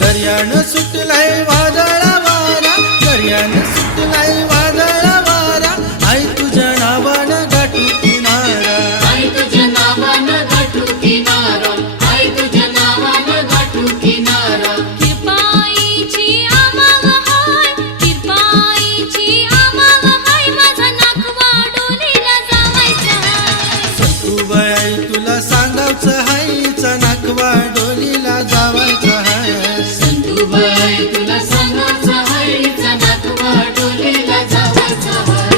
दर्यानं सुटलाय वादळा वारा, दर्यानं सुटलाय वादळा वारा, आई तुझ्या नावानं गाठू किनारा, आई तुझ्या नावानं गाठू किनारा, आई तुझ्या नावानं गाठू किनारा. किरपाईची आमाव हाय, किरपाईची आमाव हाय, माझा नाखवा डोलीला जावायचा हाय. संतूबाई आई तुला सांगावचं हायचा नाखवा डोलीला जावायचा हाय. संतूबाई तुला सांगायचं हाय, नाखवा डोलीला जावायचा हाय.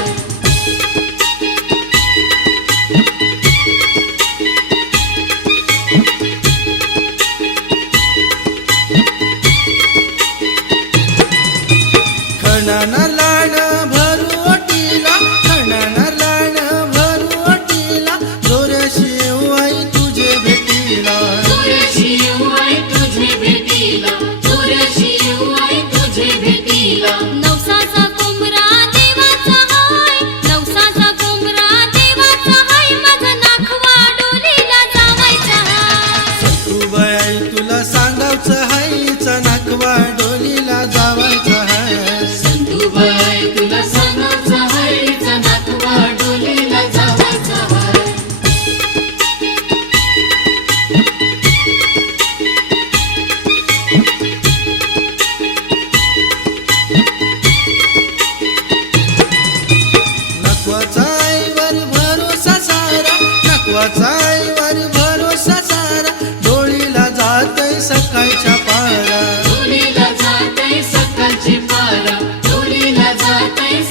खणाना लाण भरू ओटीला, खणाना लाण भरू ओटीला, जोऱ्याशी येऊ आई तुझे भेटीला, जोऱ्याशी येऊ आई तुझे भेटीला, जोऱ्याशी येऊ आई तुझे भेटीला. नवसाचा कोंबरा देवाचा हाय, नवसाचा कोंबरा देवाचा हाय, माझा नाखवा डोलीला जावायचा हाय. संतूबाई आई तुला सांगावचं हायचा नाखवा डोलीला जावायचा हाय. संतूबाई तुला सांगायचं हाय, नाखवा डोलीला जावायचा हाय. नकवाचा आईवर भरोसा सारा, नकवाचा आईवर भरोसा सारा, डोळीला जातय सकाळच्या पारा, डोलीला जातय सकाळची पारा, डोलीला जातय